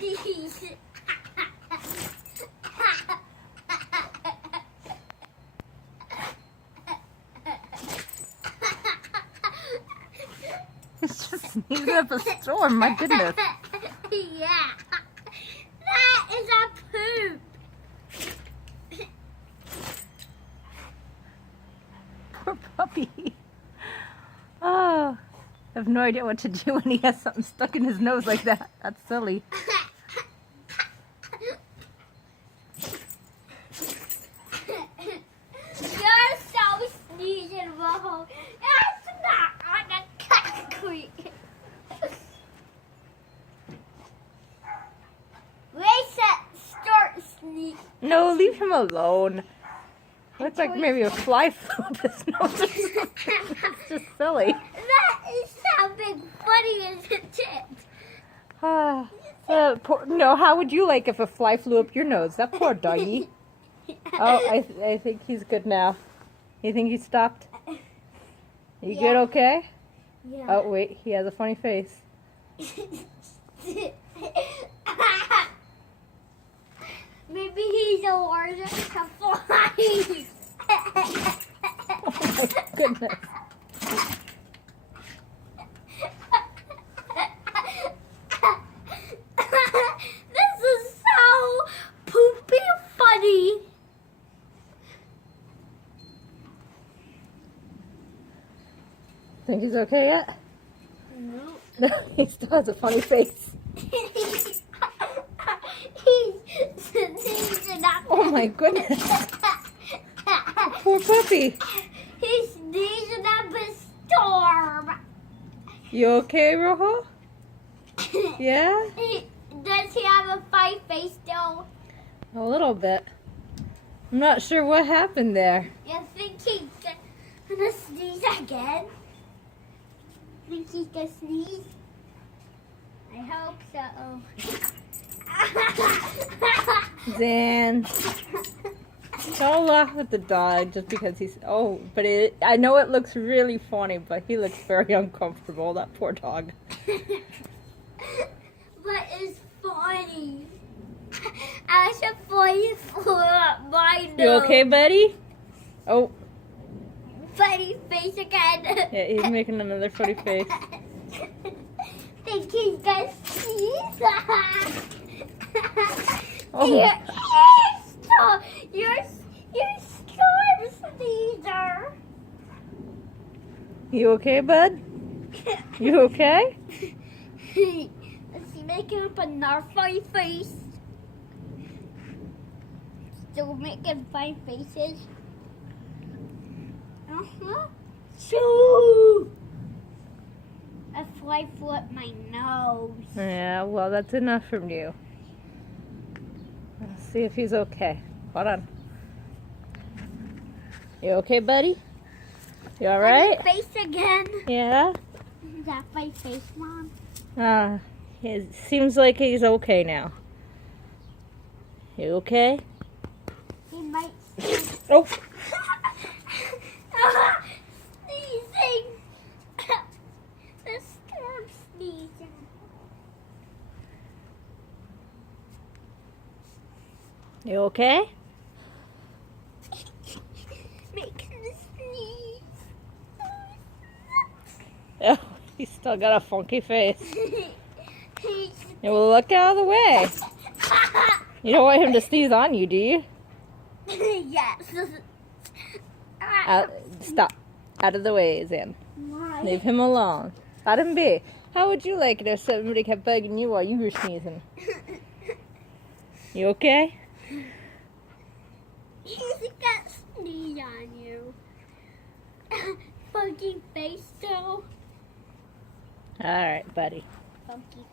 sneeze. It's just sneezing up a storm, my goodness. Yeah. That is a poop. Poor puppy. Oh, I have no idea what to do when he has something stuck in his nose like that. That's silly. You're so sneezing, Moho. That's not on the concrete. Reset, start sneeze. No, leave him alone. Looks like maybe a fly flew up his nose or something. It's just silly. That is something funny, isn't it? No, how would you like if a fly flew up your nose? That poor doggy. Oh, I think he's good now. You think he stopped? You good, okay? Yeah. Oh, wait, he has a funny face. Maybe he's allergic to flies. Oh my goodness. This is so poopy funny. Think he's okay yet? No. No, he still has a funny face. He's sneezing up. Oh my goodness. Poor puppy. He's sneezing up a storm. You okay, Rojo? Yeah? Does he have a funny face still? A little bit. I'm not sure what happened there. You think he's gonna sneeze again? Think he's gonna sneeze? I hope so. Zan. Don't laugh at the dog just because he's... Oh, but I know it looks really funny, but he looks very uncomfortable, that poor dog. But it's funny. I should funny flew up my nose. You okay, buddy? Oh, Funny face again. yeah, he's making another funny face. Think he's gonna sneeze. Oh. You're storm sneezer. You okay, bud? You okay? Is he making up another funny face? Still making funny faces? Uh-huh. Shoo! A fly flew up my nose. Yeah, well, that's enough from you. Let's see if he's okay. Hold on. You okay, buddy? You all right? Funny face again. Yeah? Is that funny face, Mom? It seems like he's okay now. You okay? He might sneeze. Oh! Sneezing. The storm sneezing. You okay? Make him sneeze. Oh, he's still got a funky face. He's Yeah, well, look out of the way. You don't want him to sneeze on you, do you? yes. Stop. Out of the way, Zan. Why? Leave him alone. Let him be. How would you like it if somebody kept bugging you while you were sneezing? You okay? He's got sneeze on you. Funky face though. All right, buddy. Funky